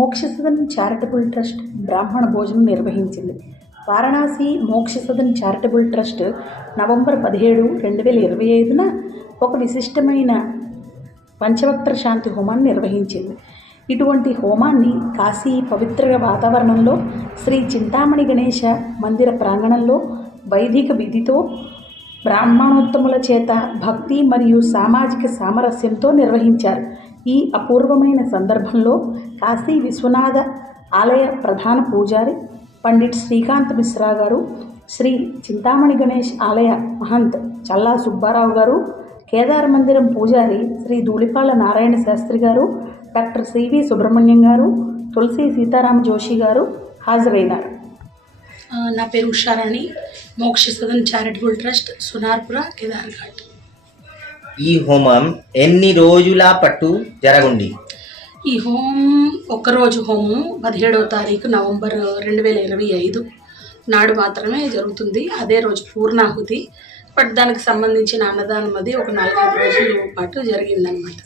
మోక్షసదన్ charitable trust బ్రాహ్మణ భోజనం నిర్వహించింది. Varanasi Mokshasadan charitable trust November పదిహేడు రెండు వేల ఇరవై ఐదున ఒక విశిష్టమైన పంచవక్త్ర శాంతి హోమాన్ని నిర్వహించింది. ఇటువంటి హోమాన్ని కాశీ పవిత్ర వాతావరణంలో శ్రీ చింతామణి గణేశ మందిర ప్రాంగణంలో వైదిక విధితో బ్రాహ్మణోత్తముల చేత భక్తి మరియు సామాజిక సామరస్యంతో నిర్వహించారు. ఈ అపూర్వమైన సందర్భంలో కాశీ విశ్వనాథ ఆలయ ప్రధాన పూజారి పండిట్ శ్రీకాంత్ మిశ్రా గారు శ్రీ చింతామణి గణేష్ ఆలయ మహంత్ చల్లా సుబ్బారావు గారు కేదార మందిరం పూజారి శ్రీ ధూళిపాల నారాయణ శాస్త్రి గారు డాక్టర్ సివి సుబ్రహ్మణ్యం గారు తులసి సీతారాం జోషి గారు హాజరైనారు. నా పేరు Usharani. Moksha Sadan charitable trust Sunarpura Kedarghat. ఈ హోమం ఎన్ని రోజుల పట్టు జరగుండి? ఈ హోమం ఒక్కరోజు హోమం పదిహేడవ తారీఖు నవంబర్ రెండు వేల ఇరవై ఐదు నాడు మాత్రమే జరుగుతుంది. అదే రోజు పూర్ణాహుతి. బట్ దానికి సంబంధించిన అన్నదానం అది ఒక నాలుగైదు రోజుల పాటు జరిగిందనమాట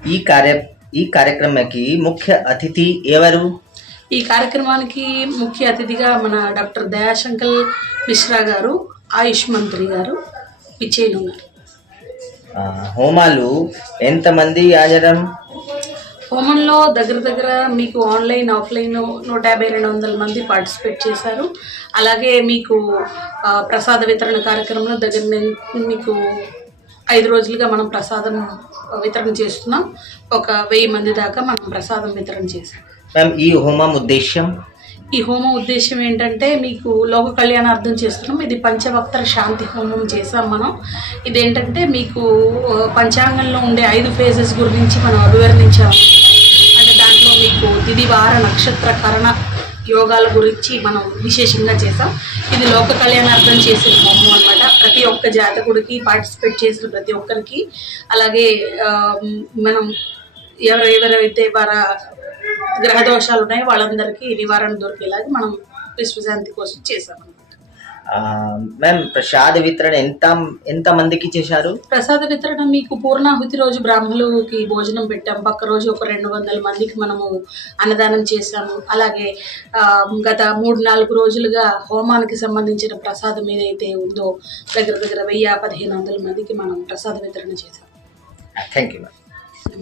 ఈ కార్య ఈ కార్యక్రమకి ముఖ్య అతిథి ఎవరు? ఈ కార్యక్రమానికి ముఖ్య అతిథిగా మన డాక్టర్ దయాశంకర్ మిశ్రా గారు ఆయుష్ మంత్రి గారు విచ్చేయనున్నారు ఆ, హోమాలు ఎంతమంది హాజరం? హోమంలో దగ్గర దగ్గర మీకు ఆన్లైన్ ఆఫ్లైన్ నూట యాభై రెండు వందల మంది పార్టిసిపేట్ చేశారు. అలాగే మీకు ప్రసాద వితరణ కార్యక్రమంలో దగ్గర మీకు ఐదు రోజులుగా మనం ప్రసాదం వితరణ చేస్తున్నాం. ఒక వెయ్యి మంది దాకా మనం ప్రసాదం వితరణ చేసాం మ్యామ్ ఈ హోమం ఉద్దేశ్యం? ఈ హోమం ఉద్దేశం ఏంటంటే మీకు లోక కళ్యాణార్థం చేస్తున్నాం ఇది పంచవక్త్ర శాంతి హోమం చేసాం మనం. ఇదేంటంటే మీకు పంచాంగంలో ఉండే ఐదు ఫేజెస్ గురించి మనం అభివర్ణించాం అంటే దాంట్లో మీకు తిది వార నక్షత్ర కరణ యోగాల గురించి మనం విశేషంగా చేసాం ఇది లోక కళ్యాణార్థం చేసిన హోమం అనమాట ప్రతి ఒక్క జాతకుడికి పార్టిసిపేట్ చేసిన ప్రతి ఒక్కరికి. అలాగే మనం ఎవరు ఎవరైతే వారా గ్రహ దోషాలు ఉన్నాయో వాళ్ళందరికీ నివారణ దొరికేలాగా మనం విశ్వశాంతి కోసం చేసాం మ్యామ్ ప్రసాద వితరణ ఎంత ఎంత మందికి చేశారు? ప్రసాద వితరణ మీకు పూర్ణాహుతి రోజు బ్రాహ్మణులకి భోజనం పెట్టాం. పక్క రోజు ఒక రెండు వందల మందికి మనము అన్నదానం చేశాము. అలాగే గత మూడు నాలుగు రోజులుగా హోమానికి సంబంధించిన ప్రసాదం ఏదైతే ఉందో దగ్గర దగ్గర వెయ్యి పదిహేను వందల మందికి మనం ప్రసాద వితరణ చేశాం. Thank you ma'am.